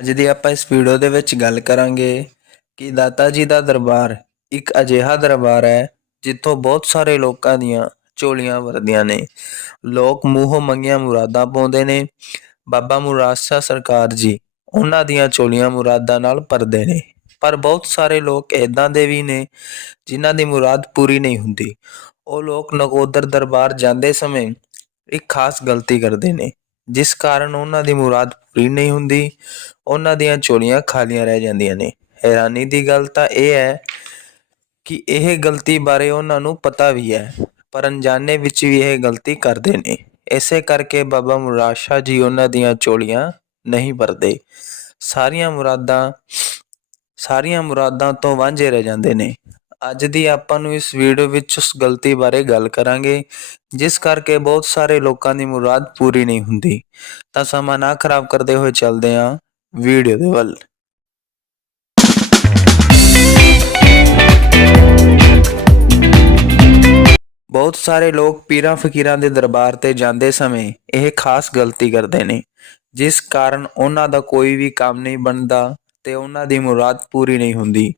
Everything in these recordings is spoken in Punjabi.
ਅੱਜ ਦੀ ਆਪਾਂ ਇਸ ਵੀਡੀਓ ਦੇ ਵਿੱਚ ਗੱਲ ਕਰਾਂਗੇ ਕਿ ਦਾਤਾ ਜੀ ਦਾ ਦਰਬਾਰ ਇੱਕ ਅਜਿਹਾ ਦਰਬਾਰ ਹੈ, ਜਿੱਥੋਂ ਬਹੁਤ ਸਾਰੇ ਲੋਕਾਂ ਦੀਆਂ ਝੋਲੀਆਂ ਵਰਦੀਆਂ ਨੇ। ਲੋਕ ਮੂੰਹੋਂ ਮੰਗੀਆਂ ਮੁਰਾਦਾਂ ਪਾਉਂਦੇ ਨੇ। ਬਾਬਾ ਮੁਰਾਦ ਸਰਕਾਰ ਜੀ ਉਹਨਾਂ ਦੀਆਂ ਝੋਲੀਆਂ ਮੁਰਾਦਾਂ ਨਾਲ ਭਰਦੇ ਨੇ। ਪਰ ਬਹੁਤ ਸਾਰੇ ਲੋਕ ਇਦਾਂ ਦੇ ਵੀ ਨੇ, ਜਿਨ੍ਹਾਂ ਦੀ ਮੁਰਾਦ ਪੂਰੀ ਨਹੀਂ ਹੁੰਦੀ। ਉਹ ਲੋਕ ਨਗੋਦਰ ਦਰਬਾਰ ਜਾਂਦੇ ਸਮੇਂ ਇੱਕ ਖਾਸ ਗਲਤੀ ਕਰਦੇ ਨੇ, ਜਿਸ ਕਾਰਨ ਉਹਨਾਂ ਦੀ ਮੁਰਾਦ ਪੂਰੀ ਨਹੀਂ ਹੁੰਦੀ, ਉਹਨਾਂ ਦੀਆਂ ਝੋਲੀਆਂ ਖਾਲੀਆਂ ਰਹਿ ਜਾਂਦੀਆਂ ਨੇ। ਹੈਰਾਨੀ ਦੀ ਗੱਲ ਤਾਂ ਇਹ ਹੈ ਕਿ ਇਹ ਗਲਤੀ ਬਾਰੇ ਉਹਨਾਂ ਨੂੰ ਪਤਾ ਵੀ ਹੈ, ਪਰ ਅਣਜਾਣੇ ਵਿੱਚ ਵੀ ਇਹ ਗਲਤੀ ਕਰਦੇ ਨੇ। ਇਸੇ ਕਰਕੇ ਬਾਬਾ ਮੁਰਾਦ ਜੀ ਉਹਨਾਂ ਦੀਆਂ ਝੋਲੀਆਂ ਨਹੀਂ ਭਰਦੇ। ਸਾਰੀਆਂ ਮੁਰਾਦਾਂ ਸਾਰੀਆਂ ਮੁਰਾਦਾਂ ਤੋਂ ਵਾਂਝੇ ਰਹਿ ਜਾਂਦੇ ਨੇ। ਅੱਜ ਦੀ ਆਪਾਂ ਨੂੰ ਇਸ ਵੀਡੀਓ ਵਿੱਚ ਉਸ ਗਲਤੀ ਬਾਰੇ ਗੱਲ ਕਰਾਂਗੇ, ਜਿਸ ਕਰਕੇ ਬਹੁਤ ਸਾਰੇ ਲੋਕਾਂ ਦੀ ਮੁਰਾਦ ਪੂਰੀ ਨਹੀਂ ਹੁੰਦੀ। ਤਾਂ ਸਮਾਂ ਨਾ ਖਰਾਬ ਕਰਦੇ ਹੋਏ ਚੱਲਦੇ ਹਾਂ ਵੀਡੀਓ ਦੇ ਵੱਲ। ਬਹੁਤ ਸਾਰੇ ਲੋਕ ਪੀਰਾਂ ਫਕੀਰਾਂ ਦੇ ਦਰਬਾਰ ਤੇ ਜਾਂਦੇ ਸਮੇਂ ਇਹ ਖਾਸ ਗਲਤੀ ਕਰਦੇ ਨੇ, ਜਿਸ ਕਾਰਨ ਉਹਨਾਂ ਦਾ ਕੋਈ ਵੀ ਕੰਮ ਨਹੀਂ ਬਣਦਾ ਤੇ ਉਹਨਾਂ ਦੀ ਮੁਰਾਦ ਪੂਰੀ ਨਹੀਂ ਹੁੰਦੀ।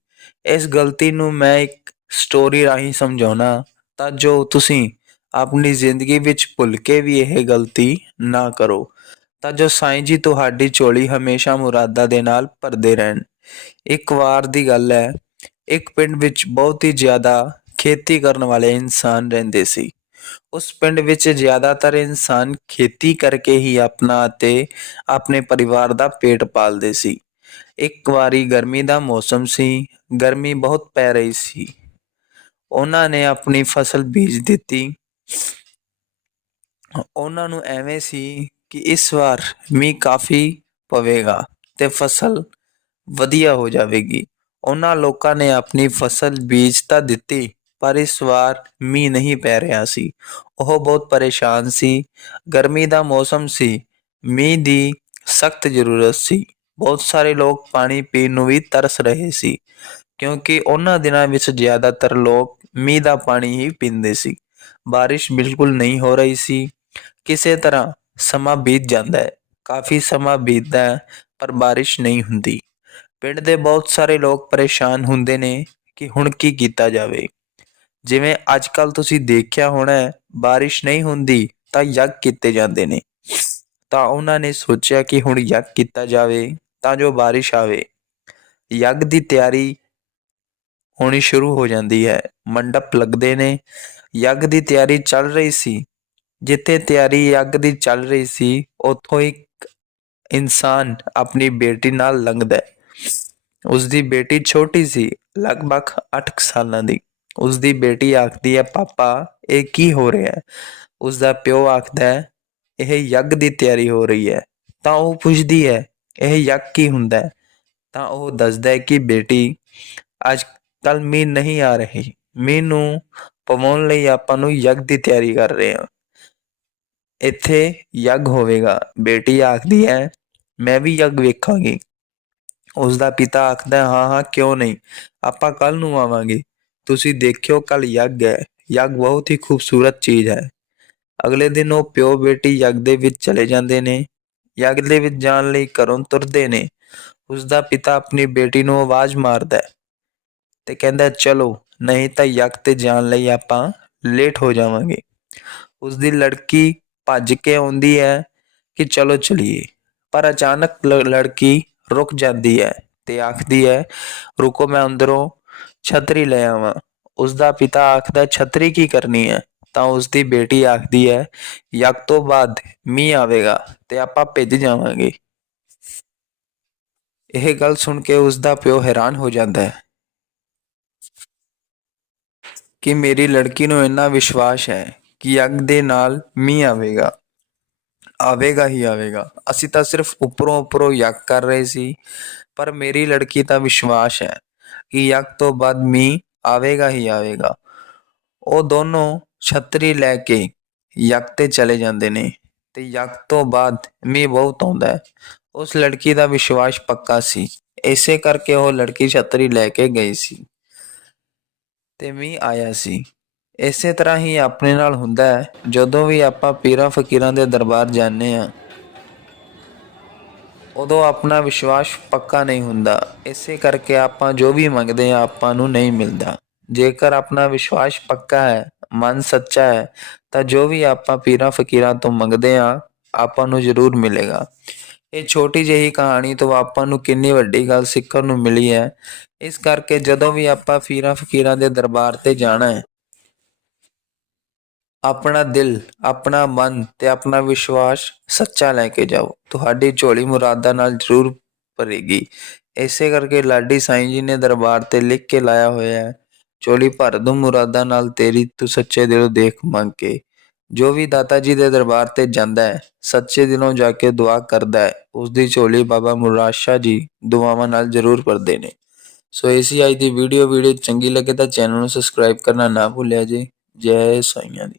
ਇਸ ਗਲਤੀ ਨੂੰ ਮੈਂ ਇੱਕ ਸਟੋਰੀ ਰਾਹੀਂ ਸਮਝਾਉਣਾ ਤਾਂ ਜੋ ਤੁਸੀਂ ਆਪਣੀ ਜ਼ਿੰਦਗੀ ਵਿੱਚ ਭੁੱਲ ਕੇ ਵੀ ਇਹ ਗਲਤੀ ਨਾ ਕਰੋ। ਤਾਂ ਜੋ ਸਾਈਂ ਜੀ ਤੁਹਾਡੀ ਝੋਲੀ ਹਮੇਸ਼ਾ ਮੁਰਾਦਾਂ ਦੇ ਨਾਲ ਭਰਦੇ ਰਹਿਣ। ਇੱਕ ਵਾਰ ਦੀ ਗੱਲ ਹੈ, ਇੱਕ ਪਿੰਡ ਵਿੱਚ ਬਹੁਤ ਹੀ ਜ਼ਿਆਦਾ ਖੇਤੀ ਕਰਨ ਵਾਲੇ ਇਨਸਾਨ ਰਹਿੰਦੇ ਸੀ। ਉਸ ਪਿੰਡ ਵਿੱਚ ਜ਼ਿਆਦਾਤਰ ਇਨਸਾਨ ਖੇਤੀ ਕਰਕੇ ਹੀ ਆਪਣਾ ਅਤੇ ਆਪਣੇ ਪਰਿਵਾਰ ਦਾ ਪੇਟ ਪਾਲਦੇ ਸੀ। ਇੱਕ ਵਾਰੀ ਗਰਮੀ ਦਾ ਮੌਸਮ ਸੀ, ਗਰਮੀ ਬਹੁਤ ਪੈ ਰਹੀ ਸੀ। ਉਹਨਾਂ ਨੇ ਆਪਣੀ ਫਸਲ ਬੀਜ ਦਿੱਤੀ। ਉਹਨਾਂ ਨੂੰ ਐਵੇਂ ਸੀ ਕਿ ਇਸ ਵਾਰ ਮੀਂਹ ਕਾਫੀ ਪਵੇਗਾ ਤੇ ਫਸਲ ਵਧੀਆ ਹੋ ਜਾਵੇਗੀ। ਉਹਨਾਂ ਲੋਕਾਂ ਨੇ ਆਪਣੀ ਫਸਲ ਬੀਜ ਤਾਂ ਦਿੱਤੀ, ਪਰ ਇਸ ਵਾਰ ਮੀਂਹ ਨਹੀਂ ਪੈ ਰਿਹਾ ਸੀ। ਉਹ ਬਹੁਤ ਪਰੇਸ਼ਾਨ ਸੀ। ਗਰਮੀ ਦਾ ਮੌਸਮ ਸੀ। ਮੀਂਹ ਦੀ ਸਖਤ ਜ਼ਰੂਰਤ ਸੀ। ਬਹੁਤ ਸਾਰੇ ਲੋਕ ਪਾਣੀ ਪੀਣ ਨੂੰ ਵੀ ਤਰਸ ਰਹੇ ਸੀ, ਕਿਉਂਕਿ ਉਹਨਾਂ ਦਿਨਾਂ ਵਿੱਚ ਜ਼ਿਆਦਾਤਰ ਲੋਕ ਮੀਂਹ ਦਾ ਪਾਣੀ ਹੀ ਪੀਂਦੇ ਸੀ। ਬਾਰਿਸ਼ ਬਿਲਕੁਲ ਨਹੀਂ ਹੋ ਰਹੀ ਸੀ। ਕਿਸੇ ਤਰ੍ਹਾਂ ਸਮਾਂ ਬੀਤ ਜਾਂਦਾ ਹੈ। ਕਾਫੀ ਸਮਾਂ ਬੀਤਦਾ ਹੈ, ਪਰ ਬਾਰਿਸ਼ ਨਹੀਂ ਹੁੰਦੀ। ਪਿੰਡ ਦੇ ਬਹੁਤ ਸਾਰੇ ਲੋਕ ਪਰੇਸ਼ਾਨ ਹੁੰਦੇ ਨੇ ਕਿ ਹੁਣ ਕੀ ਕੀਤਾ ਜਾਵੇ। ਜਿਵੇਂ ਅੱਜ ਕੱਲ ਤੁਸੀਂ ਦੇਖਿਆ ਹੋਣਾ ਹੈ, ਬਾਰਿਸ਼ ਨਹੀਂ ਹੁੰਦੀ ਤਾਂ ਯੱਗ ਕੀਤੇ ਜਾਂਦੇ ਨੇ। ਤਾਂ ਉਹਨਾਂ ਨੇ ਸੋਚਿਆ ਕਿ ਹੁਣ ਯੱਗ ਕੀਤਾ ਜਾਵੇ। ਤਾਂ ਜੋ ਬਾਰਿਸ਼ ਆਵੇ। ਯੱਗ ਦੀ ਤਿਆਰੀ ਹੋਣੀ ਸ਼ੁਰੂ ਹੋ ਜਾਂਦੀ ਹੈ। ਮੰਡਪ ਲੱਗਦੇ ਨੇ। ਯੱਗ ਦੀ ਤਿਆਰੀ ਚੱਲ ਰਹੀ ਸੀ। ਜਿੱਥੇ ਤਿਆਰੀ ਯੱਗ ਦੀ ਚੱਲ ਰਹੀ ਸੀ, ਉੱਥੋਂ ਇੱਕ ਇਨਸਾਨ ਆਪਣੀ ਬੇਟੀ ਨਾਲ ਲੰਘਦਾ ਹੈ। ਉਸ ਦੀ ਬੇਟੀ ਛੋਟੀ ਸੀ, ਲਗਭਗ 8 ਸਾਲਾਂ ਦੀ। ਉਸ ਦੀ ਬੇਟੀ ਆਖਦੀ ਹੈ, ਪਾਪਾ, ਇਹ ਕੀ ਹੋ ਰਿਹਾ ਹੈ? ਉਸ ਦਾ ਪਿਓ ਆਖਦਾ ਹੈ, ਇਹ ਯੱਗ ਦੀ ਤਿਆਰੀ ਹੋ ਰਹੀ ਹੈ। ਤਾਂ ਉਹ ਪੁੱਛਦੀ ਹੈ ਇਹ ਯੱਗ ਕੀ ਹੁੰਦਾ ਹੈ? ਤਾਂ ਉਹ ਦੱਸਦਾ ਹੈ ਕਿ ਬੇਟੀ, ਅੱਜ ਕੱਲ ਮੀਂਹ ਨਹੀਂ ਆ ਰਹੀ। ਮੀਂਹ ਨੂੰ ਪਵਾਉਣ ਲਈ ਆਪਾਂ ਨੂੰ ਯੱਗ ਦੀ ਤਿਆਰੀ ਕਰ ਰਹੇ ਹਾਂ। ਇੱਥੇ ਯੱਗ ਹੋਵੇਗਾ। ਬੇਟੀ ਆਖਦੀ ਹੈ, ਮੈਂ ਵੀ ਯੱਗ ਵੇਖਾਂਗੀ। ਉਸ ਦਾ ਪਿਤਾ ਆਖਦਾ ਹਾਂ ਹਾਂ ਕਿਉਂ ਨਹੀਂ? ਆਪਾਂ ਕੱਲ ਨੂੰ ਆਵਾਂਗੇ। ਤੁਸੀਂ ਦੇਖਿਓ ਕੱਲ ਯੱਗ ਹੈ। ਯੱਗ ਬਹੁਤ ਹੀ ਖੂਬਸੂਰਤ ਚੀਜ਼ ਹੈ। ਅਗਲੇ ਦਿਨ ਉਹ ਪਿਓ ਬੇਟੀ ਯੱਗ ਦੇ ਵਿੱਚ ਚਲੇ ਜਾਂਦੇ ਨੇ। ਯੱਗ ਦੇ ਵਿੱਚ ਜਾਣ ਲਈ ਘਰੋਂ ਤੁਰਦੇ ਨੇ। ਉਸ ਦਾ ਪਿਤਾ ਆਪਣੀ ਬੇਟੀ ਨੂੰ ਆਵਾਜ਼ ਮਾਰਦਾ ਹੈ ਤੇ ਕਹਿੰਦਾ, ਚਲੋ, ਨਹੀਂ ਤਾਂ ਯੱਗ ਤੇ ਜਾਣ ਲਈ ਆਪਾਂ ਲੇਟ ਹੋ ਜਾਵਾਂਗੇ। ਉਸ ਦੀ ਲੜਕੀ ਭੱਜ ਕੇ ਆਉਂਦੀ ਹੈ ਕਿ ਚਲੋ ਚਲੀਏ, ਪਰ ਅਚਾਨਕ ਲੜਕੀ ਰੁਕ ਜਾਂਦੀ ਹੈ ਤੇ ਆਖਦੀ ਹੈ, ਰੁਕੋ, ਮੈਂ ਅੰਦਰੋਂ ਛਤਰੀ ਲੈ ਆਵਾਂ। ਉਸ ਦਾ ਪਿਤਾ ਆਖਦਾ, ਛਤਰੀ ਕੀ ਕਰਨੀ ਹੈ? ਤਾਂ ਉਸ ਦੀ ਬੇਟੀ ਆਖਦੀ ਹੈ, ਯੱਗ ਤੋਂ ਬਾਅਦ ਮੀਂਹ ਆਵੇਗਾ ਤੇ ਆਪਾਂ ਭਿੱਜ ਜਾਵਾਂਗੇ। ਇਹ ਗੱਲ ਸੁਣ ਕੇ ਉਸ ਦਾ ਪਿਓ ਹੈਰਾਨ ਹੋ ਜਾਂਦਾ ਹੈ ਕਿ ਮੇਰੀ ਲੜਕੀ ਨੂੰ ਇੰਨਾ ਵਿਸ਼ਵਾਸ ਹੈ ਕਿ ਯੱਗ ਦੇ ਨਾਲ ਮੀਂਹ ਆਵੇਗਾ ਆਵੇਗਾ ਹੀ ਆਵੇਗਾ। ਅਸੀਂ ਤਾਂ ਸਿਰਫ ਉੱਪਰੋਂ ਉੱਪਰੋਂ ਯੱਗ ਕਰ ਰਹੇ ਸੀ, ਪਰ ਮੇਰੀ ਲੜਕੀ ਤਾਂ ਵਿਸ਼ਵਾਸ ਹੈ ਕਿ ਯੱਗ ਤੋਂ ਬਾਅਦ ਮੀਂਹ ਆਵੇਗਾ ਹੀ ਆਵੇਗਾ। ਉਹ ਦੋਨੋਂ ਛਤਰੀ ਲੈ ਕੇ ਯੱਗ ਤੇ ਚਲੇ ਜਾਂਦੇ ਨੇ ਤੇ ਯੱਗ ਤੋਂ ਬਾਅਦ ਮੀਂਹ ਬਹੁਤ ਆਉਂਦਾ ਹੈ। ਉਸ ਲੜਕੀ ਦਾ ਵਿਸ਼ਵਾਸ ਪੱਕਾ ਸੀ। ਇਸੇ ਕਰਕੇ ਉਹ ਲੜਕੀ ਛਤਰੀ ਲੈ ਕੇ ਗਈ ਸੀ ਤੇ ਮੀਂਹ ਆਇਆ ਸੀ। ਇਸੇ ਤਰ੍ਹਾਂ ਹੀ ਆਪਣੇ ਨਾਲ ਹੁੰਦਾ ਹੈ। ਜਦੋਂ ਵੀ ਆਪਾਂ ਪੀਰਾਂ ਫਕੀਰਾਂ ਦੇ ਦਰਬਾਰ ਜਾਂਦੇ ਆ ਉਦੋਂ ਆਪਣਾ ਵਿਸ਼ਵਾਸ ਪੱਕਾ ਨਹੀਂ ਹੁੰਦਾ। ਇਸੇ ਕਰਕੇ ਆਪਾਂ ਜੋ ਵੀ ਮੰਗਦੇ ਆ ਆਪਾਂ ਨੂੰ ਨਹੀਂ ਮਿਲਦਾ। ਜੇਕਰ ਆਪਣਾ ਵਿਸ਼ਵਾਸ ਪੱਕਾ ਹੈ, ਮਨ ਸੱਚਾ ਹੈ, ਤਾਂ ਜੋ ਵੀ ਆਪਾਂ ਪੀਰਾਂ ਫਕੀਰਾਂ ਤੋਂ ਮੰਗਦੇ ਆ ਆਪਾਂ ਨੂੰ ਜ਼ਰੂਰ ਮਿਲੇਗਾ। ਇਹ ਛੋਟੀ ਜਿਹੀ ਕਹਾਣੀ ਤੋਂ ਆਪਾਂ ਨੂੰ ਕਿੰਨੀ ਵੱਡੀ ਗੱਲ ਸਿੱਖਣ ਨੂੰ ਮਿਲੀ ਹੈ। ਇਸ ਕਰਕੇ ਜਦੋਂ ਵੀ ਆਪਾਂ ਪੀਰਾਂ ਫਕੀਰਾਂ ਦੇ ਦਰਬਾਰ ਤੇ ਜਾਣਾ ਹੈ, ਆਪਣਾ ਦਿਲ, ਆਪਣਾ ਮਨ ਤੇ ਆਪਣਾ ਵਿਸ਼ਵਾਸ ਸੱਚਾ ਲੈ ਕੇ ਜਾਓ। ਤੁਹਾਡੀ ਝੋਲੀ ਮੁਰਾਦਾਂ ਨਾਲ ਜ਼ਰੂਰ ਭਰੇਗੀ। ਇਸੇ ਕਰਕੇ ਲਾਡੀ ਸਾਈਂ ਜੀ ਨੇ ਦਰਬਾਰ ਤੇ ਲਿਖ ਕੇ ਲਾਇਆ ਹੋਇਆ ਹੈ ਝੋਲੀ ਭਰ ਦੂੰ ਮੁਰਾਦਾਂ ਨਾਲ ਤੇਰੀ, ਤੂੰ ਸੱਚੇ ਦਿਲੋਂ ਦੇਖ ਮੰਗ ਕੇ। ਜੋ ਵੀ ਦਾਤਾ ਜੀ ਦੇ ਦਰਬਾਰ ਤੇ ਜਾਂਦਾ ਹੈ, ਸੱਚੇ ਦਿਲੋਂ ਜਾ ਕੇ ਦੁਆ ਕਰਦਾ ਹੈ ਉਸ ਦੀ ਝੋਲੀ ਬਾਬਾ ਮੁਰਾਦ ਜੀ ਦੁਆਵਾਂ ਨਾਲ ਜ਼ਰੂਰ ਭਰਦੇ ਨੇ। ਸੋ ਇਸੀ ਅੱਜ ਦੀ ਵੀਡੀਓ ਵੀਡੀਓ ਚੰਗੀ ਲੱਗੇ ਤਾਂ ਚੈਨਲ ਨੂੰ ਸਬਸਕ੍ਰਾਈਬ ਕਰਨਾ ਨਾ ਭੁੱਲਿਆ ਜੀ। ਜੈ ਸਾਈਆਂ ਦੀ।